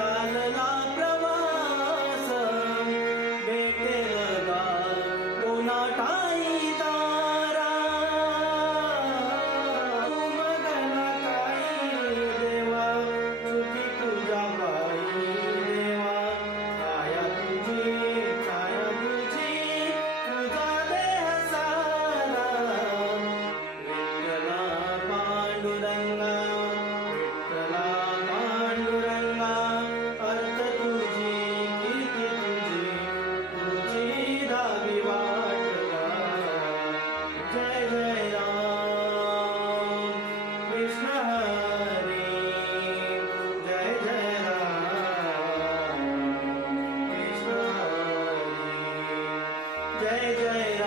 la la la day, day.